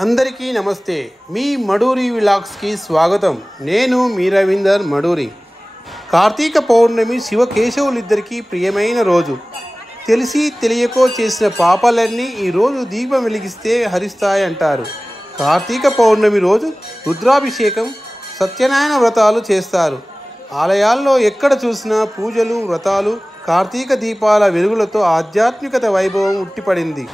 అందరికీ నమస్తే. మీ మడూరి వ్లాగ్స్కి స్వాగతం. నేను మీ రవీందర్ మడూరి. కార్తీక పౌర్ణమి శివకేశవులిద్దరికీ ప్రియమైన రోజు. తెలిసి తెలియకో చేసిన పాపాలన్నీ ఈరోజు దీపం వెలిగిస్తే హరిస్తాయి అంటారు. కార్తీక పౌర్ణమి రోజు రుద్రాభిషేకం, సత్యనారాయణ వ్రతాలు చేస్తారు. ఆలయాల్లో ఎక్కడ చూసినా పూజలు, వ్రతాలు, కార్తీక దీపాల వెలుగులతో ఆధ్యాత్మికత వైభవం ఉట్టిపడింది.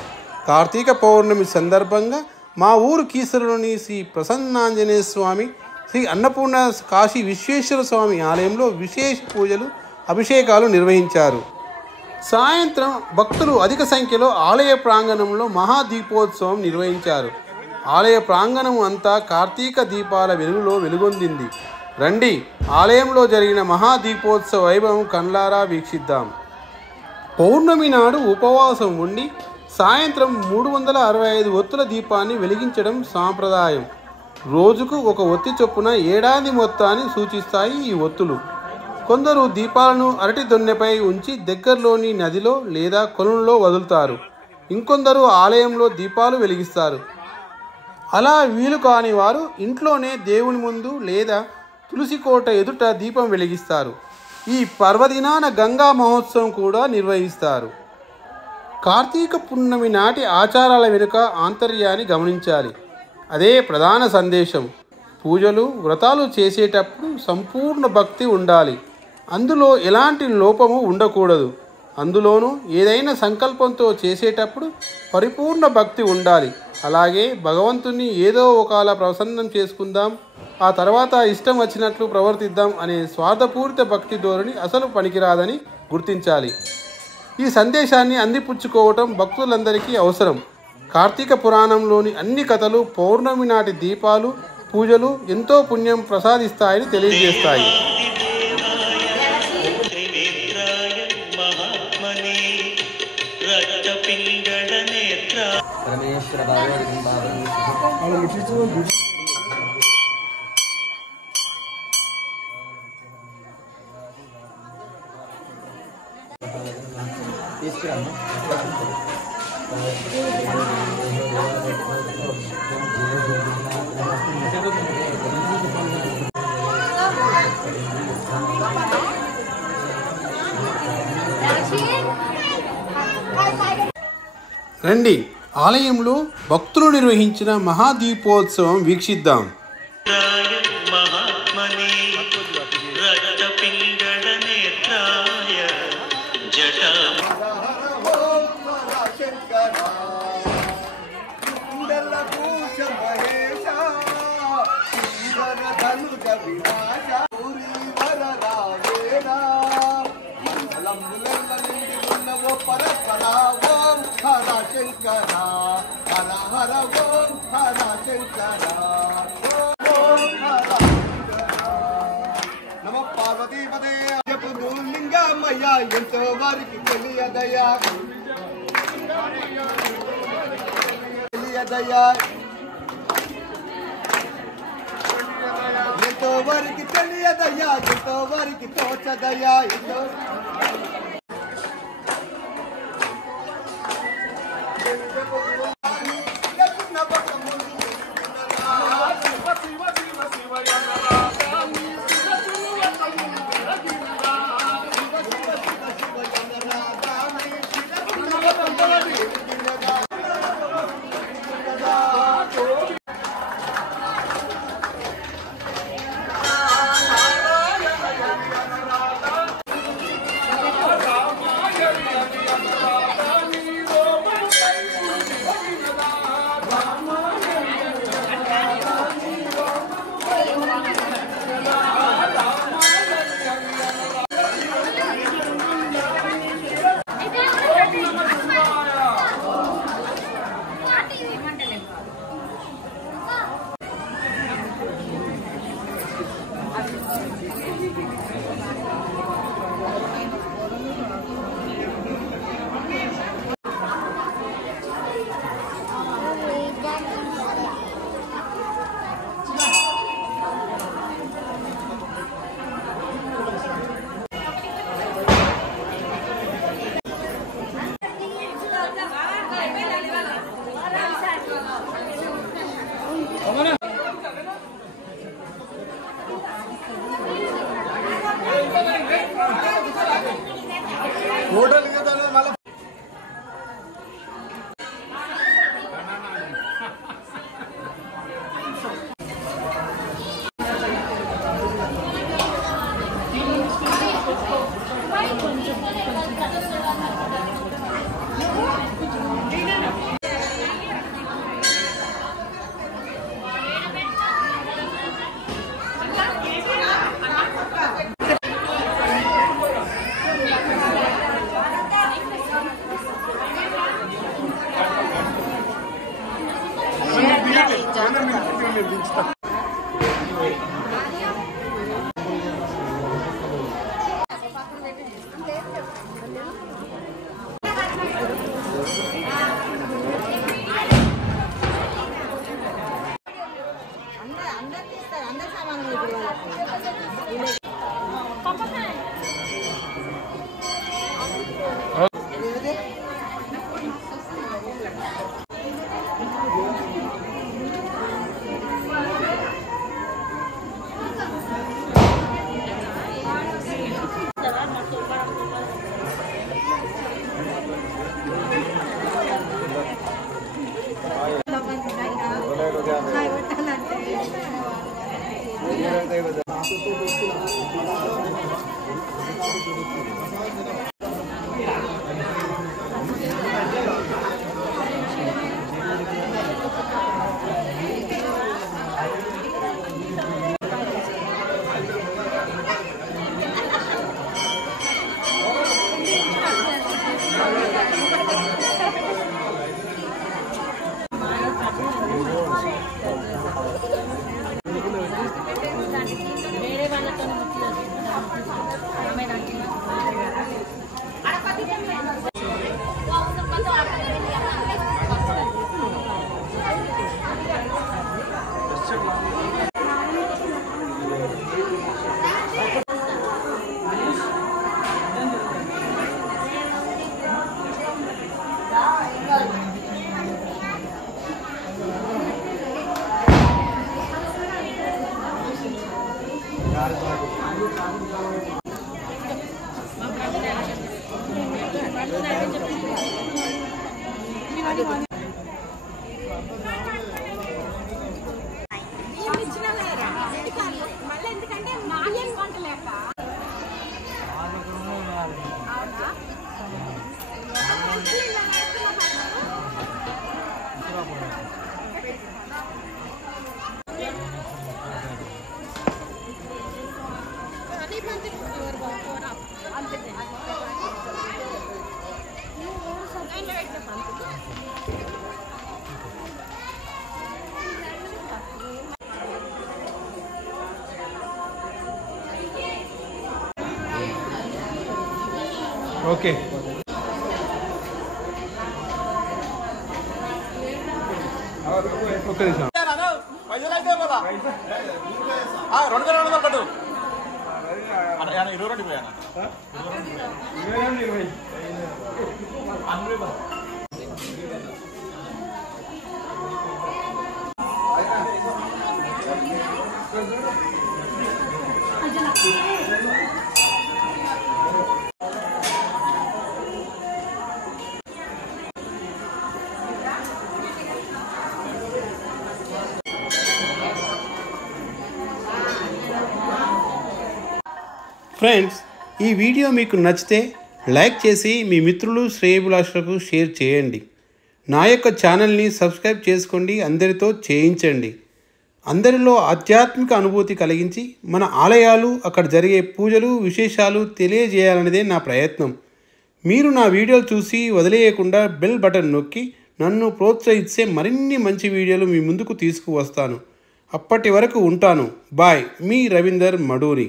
కార్తీక పౌర్ణమి సందర్భంగా మా ఊరు కీసరలోని శ్రీ ప్రసన్నాంజనేయ స్వామి, శ్రీ అన్నపూర్ణ కాశీ విశ్వేశ్వర స్వామి ఆలయంలో విశేష పూజలు, అభిషేకాలు నిర్వహించారు. సాయంత్రం భక్తులు అధిక సంఖ్యలో ఆలయ ప్రాంగణంలో మహాదీపోత్సవం నిర్వహించారు. ఆలయ ప్రాంగణం అంతా కార్తీక దీపాల వెలుగులో వెలుగొందింది. రండి, ఆలయంలో జరిగిన మహాదీపోత్సవ వైభవం కళ్ళారా వీక్షిద్దాం. పౌర్ణమి నాడు ఉపవాసం ఉండి సాయంత్రం 365 ఒత్తుల దీపాన్ని వెలిగించడం సాంప్రదాయం. రోజుకు ఒక ఒత్తి చొప్పున ఏడాది మొత్తాన్ని సూచిస్తాయి ఈ ఒత్తులు. కొందరు దీపాలను అరటి దొన్నెపై ఉంచి దగ్గరలోని నదిలో లేదా కొలంలో వదులుతారు. ఇంకొందరు ఆలయంలో దీపాలు వెలిగిస్తారు. అలా వీలు కాని వారు ఇంట్లోనే దేవుని ముందు లేదా తులసి కోట ఎదుట దీపం వెలిగిస్తారు. ఈ పర్వదినాన గంగా మహోత్సవం కూడా నిర్వహిస్తారు. కార్తీక పున్నమి నాటి ఆచారాల వెనుక ఆంతర్యాన్ని గమనించాలి. అదే ప్రధాన సందేశం. పూజలు, వ్రతాలు చేసేటప్పుడు సంపూర్ణ భక్తి ఉండాలి. అందులో ఎలాంటి లోపము ఉండకూడదు. అందులోనూ ఏదైనా సంకల్పంతో చేసేటప్పుడు పరిపూర్ణ భక్తి ఉండాలి. అలాగే భగవంతుని ఏదో ఒకలా ప్రసన్నం చేసుకుందాం, ఆ తర్వాత ఇష్టం వచ్చినట్లు ప్రవర్తిద్దాం అనే స్వార్థపూరిత భక్తి ధోరణి అసలు పనికిరాదని గుర్తించాలి. ఈ సందేశాన్ని అందిపుచ్చుకోవటం భక్తులందరికీ అవసరం. కార్తీక పురాణంలోని అన్ని కథలు పౌర్ణమి నాటి దీపాలు, పూజలు ఎంతో పుణ్యం ప్రసాదిస్తాయని తెలియజేస్తాయి. రండి, ఆలయంలో భక్తులు నిర్వహించిన మహాదీపోత్సవం వీక్షిద్దాం. నమ పార్వతీపదే లింగమయ్య ఎంతో వారికి తెలియదయ్యా ఎంతో వారికి తెలియదయ్యా, ఎంతో వారికి తోచదయ్యా. మేము దించుతాం. ఓకే ఒక్క నిమిషం. ఫ్రెండ్స్, ఈ వీడియో మీకు నచ్చితే లైక్ చేసి మీ మిత్రులు శ్రేయోభిలాషులకు షేర్ చేయండి. నా యొక్క ఛానల్ని సబ్స్క్రైబ్ చేసుకోండి, అందరితో చేయించండి. అందరిలో ఆధ్యాత్మిక అనుభూతి కలిగించి మన ఆలయాలు, అక్కడ జరిగే పూజలు, విశేషాలు తెలియజేయాలనేదే నా ప్రయత్నం. మీరు నా వీడియోలు చూసి వదిలేయకుండా బెల్ బటన్ నొక్కి నన్ను ప్రోత్సహిస్తే మరిన్ని మంచి వీడియోలు మీ ముందుకు తీసుకువస్తాను. అప్పటి వరకు ఉంటాను. బాయ్. మీ రవీందర్ మడూరి.